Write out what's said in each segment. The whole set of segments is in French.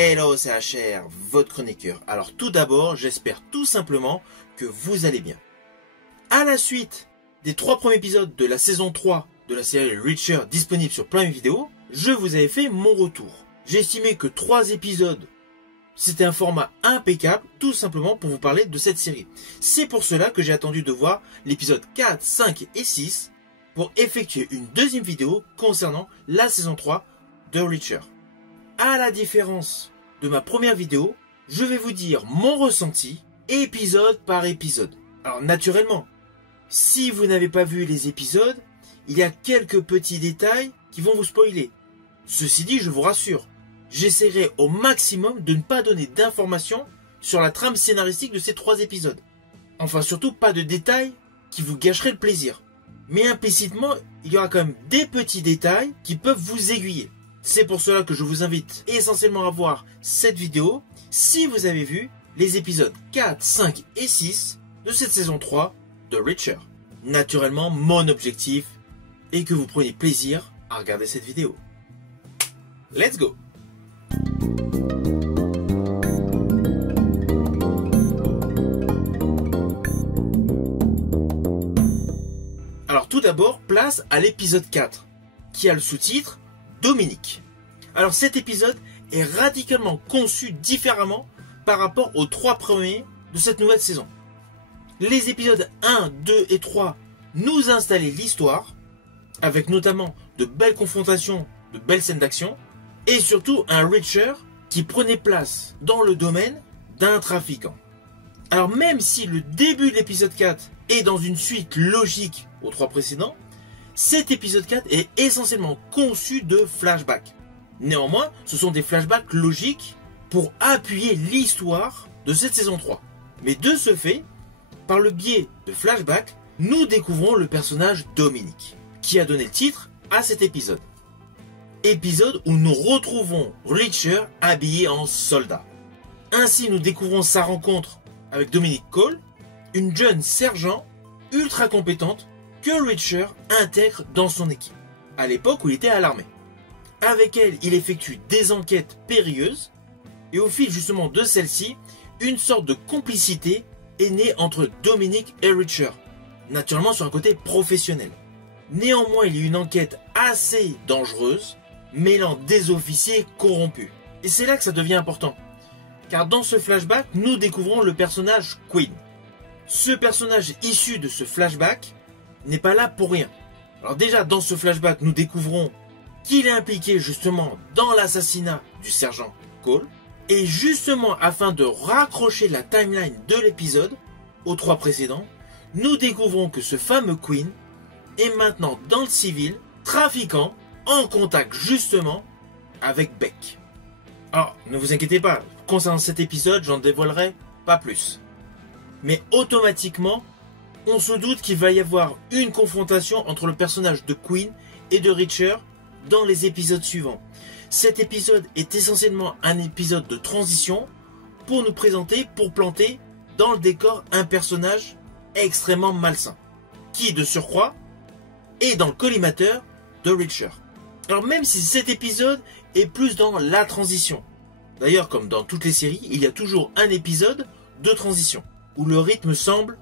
Hello, c'est HR, votre chroniqueur. Alors tout d'abord, j'espère tout simplement que vous allez bien. À la suite des 3 premiers épisodes de la saison 3 de la série Reacher disponible sur Prime Video, je vous avais fait mon retour. J'ai estimé que 3 épisodes, c'était un format impeccable, tout simplement pour vous parler de cette série. C'est pour cela que j'ai attendu de voir l'épisode 4, 5 et 6 pour effectuer une deuxième vidéo concernant la saison 3 de Reacher. À la différence de ma première vidéo, je vais vous dire mon ressenti épisode par épisode. Alors naturellement, si vous n'avez pas vu les épisodes, il y a quelques petits détails qui vont vous spoiler. Ceci dit, je vous rassure, j'essaierai au maximum de ne pas donner d'informations sur la trame scénaristique de ces 3 épisodes. Enfin surtout pas de détails qui vous gâcheraient le plaisir. Mais implicitement, il y aura quand même des petits détails qui peuvent vous aiguiller. C'est pour cela que je vous invite essentiellement à voir cette vidéo si vous avez vu les épisodes 4, 5 et 6 de cette saison 3 de Reacher. Naturellement, mon objectif est que vous preniez plaisir à regarder cette vidéo. Let's go! Alors tout d'abord, place à l'épisode 4, qui a le sous-titre Dominique. Alors cet épisode est radicalement conçu différemment par rapport aux 3 premiers de cette nouvelle saison. Les épisodes 1, 2 et 3 nous installaient l'histoire, avec notamment de belles confrontations, de belles scènes d'action, et surtout un Reacher qui prenait place dans le domaine d'un trafiquant. Alors même si le début de l'épisode 4 est dans une suite logique aux 3 précédents, cet épisode 4 est essentiellement conçu de flashbacks. Néanmoins, ce sont des flashbacks logiques pour appuyer l'histoire de cette saison 3. Mais de ce fait, par le biais de flashbacks, nous découvrons le personnage Dominique, qui a donné le titre à cet épisode. Épisode où nous retrouvons Reacher habillé en soldat. Ainsi, nous découvrons sa rencontre avec Dominique Cole, une jeune sergent ultra compétente que Reacher intègre dans son équipe, à l'époque où il était à l'armée. Avec elle, il effectue des enquêtes périlleuses, et au fil justement de celle-ci, une sorte de complicité est née entre Dominique et Reacher, naturellement sur un côté professionnel. Néanmoins, il y a une enquête assez dangereuse, mêlant des officiers corrompus. Et c'est là que ça devient important, car dans ce flashback, nous découvrons le personnage Quinn. Ce personnage issu de ce flashback n'est pas là pour rien. Alors déjà, dans ce flashback, nous découvrons qu'il est impliqué justement dans l'assassinat du sergent Cole. Et justement, afin de raccrocher la timeline de l'épisode aux 3 précédents, nous découvrons que ce fameux Quinn est maintenant dans le civil, trafiquant, en contact justement avec Beck. Alors, ne vous inquiétez pas, concernant cet épisode, j'en dévoilerai pas plus. Mais automatiquement, on se doute qu'il va y avoir une confrontation entre le personnage de Quinn et de Reacher dans les épisodes suivants. Cet épisode est essentiellement un épisode de transition pour nous présenter, pour planter dans le décor un personnage extrêmement malsain, qui de surcroît est dans le collimateur de Reacher. Alors même si cet épisode est plus dans la transition, d'ailleurs comme dans toutes les séries, il y a toujours un épisode de transition, où le rythme semble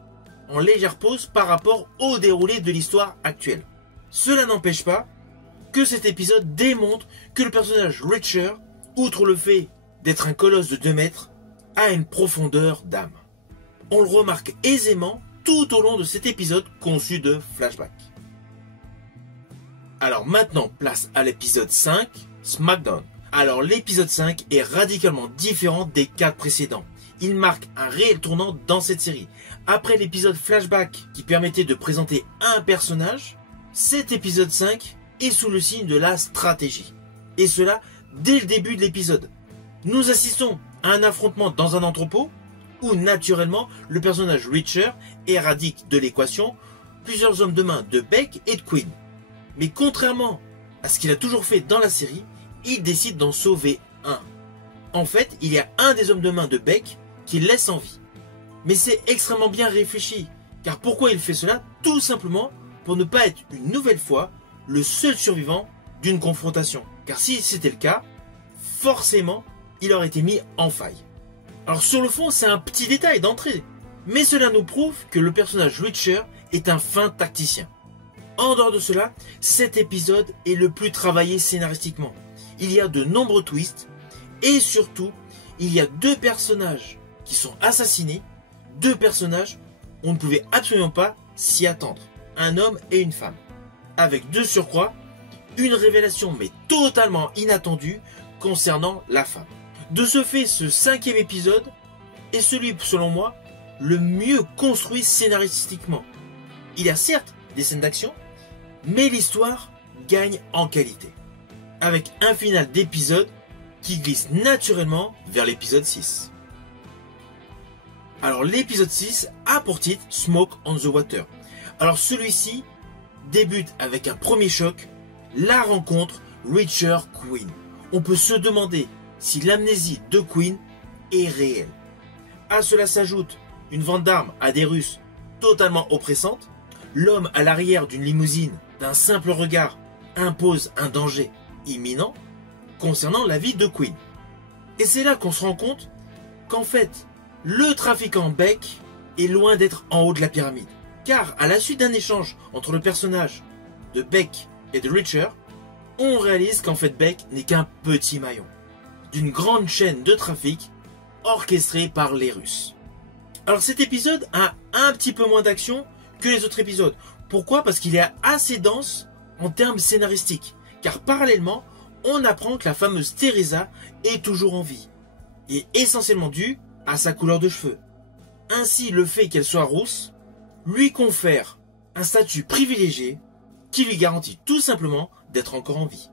en légère pause par rapport au déroulé de l'histoire actuelle. Cela n'empêche pas que cet épisode démontre que le personnage Reacher, outre le fait d'être un colosse de 2 mètres, a une profondeur d'âme. On le remarque aisément tout au long de cet épisode conçu de flashback. Alors maintenant, place à l'épisode 5, SmackDown. Alors l'épisode 5 est radicalement différent des 4 précédents. Il marque un réel tournant dans cette série. Après l'épisode flashback qui permettait de présenter un personnage, cet épisode 5 est sous le signe de la stratégie. Et cela dès le début de l'épisode. Nous assistons à un affrontement dans un entrepôt où naturellement le personnage Reacher éradique de l'équation plusieurs hommes de main de Beck et de Quinn. Mais contrairement à ce qu'il a toujours fait dans la série, il décide d'en sauver un. En fait, il y a un des hommes de main de Beck qui laisse en vie. Mais c'est extrêmement bien réfléchi, car pourquoi il fait cela? Tout simplement pour ne pas être une nouvelle fois le seul survivant d'une confrontation. Car si c'était le cas, forcément, il aurait été mis en faille. Alors sur le fond, c'est un petit détail d'entrée, mais cela nous prouve que le personnage Reacher est un fin tacticien. En dehors de cela, cet épisode est le plus travaillé scénaristiquement. Il y a de nombreux twists, et surtout, il y a 2 personnages qui sont assassinés, 2 personnages on ne pouvait absolument pas s'y attendre, un homme et une femme. Avec de surcroît, une révélation mais totalement inattendue concernant la femme. De ce fait, ce 5e épisode est celui, selon moi, le mieux construit scénaristiquement. Il y a certes des scènes d'action, mais l'histoire gagne en qualité. Avec un final d'épisode qui glisse naturellement vers l'épisode 6. Alors l'épisode 6 a pour titre Smoke on the Water. Alors celui-ci débute avec un premier choc, la rencontre Reacher-Queen. On peut se demander si l'amnésie de Queen est réelle. À cela s'ajoute une vente d'armes à des Russes totalement oppressante. L'homme à l'arrière d'une limousine, d'un simple regard, impose un danger imminent concernant la vie de Queen. Et c'est là qu'on se rend compte qu'en fait, le trafiquant Beck est loin d'être en haut de la pyramide. Car à la suite d'un échange entre le personnage de Beck et de Reacher, on réalise qu'en fait Beck n'est qu'un petit maillon d'une grande chaîne de trafic orchestrée par les Russes. Alors cet épisode a un petit peu moins d'action que les autres épisodes. Pourquoi? Parce qu'il est assez dense en termes scénaristiques. Car parallèlement, on apprend que la fameuse Teresa est toujours en vie. Et essentiellement due à sa couleur de cheveux. Ainsi, le fait qu'elle soit rousse lui confère un statut privilégié qui lui garantit tout simplement d'être encore en vie.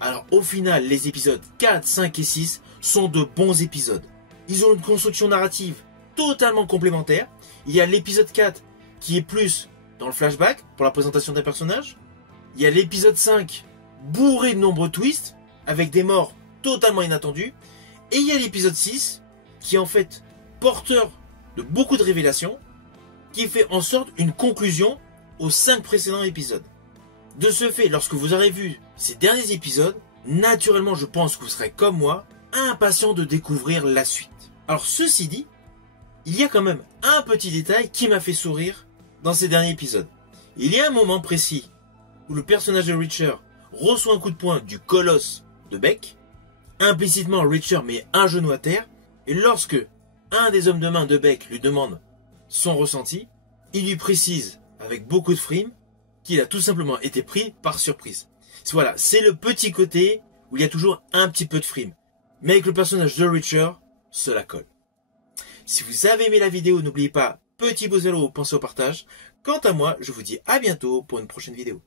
Alors au final, les épisodes 4, 5 et 6 sont de bons épisodes. Ils ont une construction narrative totalement complémentaire. Il y a l'épisode 4 qui est plus dans le flashback pour la présentation d'un personnage. Il y a l'épisode 5 bourré de nombreux twists avec des morts totalement inattendus. Et il y a l'épisode 6 qui est en fait porteur de beaucoup de révélations qui fait en sorte une conclusion aux 5 précédents épisodes. De ce fait, lorsque vous aurez vu ces derniers épisodes, naturellement je pense que vous serez comme moi, impatient de découvrir la suite. Alors ceci dit, il y a quand même un petit détail qui m'a fait sourire dans ces derniers épisodes. Il y a un moment précis où le personnage de Reacher reçoit un coup de poing du colosse de Beck. Implicitement, Reacher met un genou à terre, et lorsque un des hommes de main de Beck lui demande son ressenti, il lui précise avec beaucoup de frime qu'il a tout simplement été pris par surprise. Voilà, c'est le petit côté où il y a toujours un petit peu de frime. Mais avec le personnage de Reacher, cela colle. Si vous avez aimé la vidéo, n'oubliez pas, petit pouce vers le haut, pensez au partage. Quant à moi, je vous dis à bientôt pour une prochaine vidéo.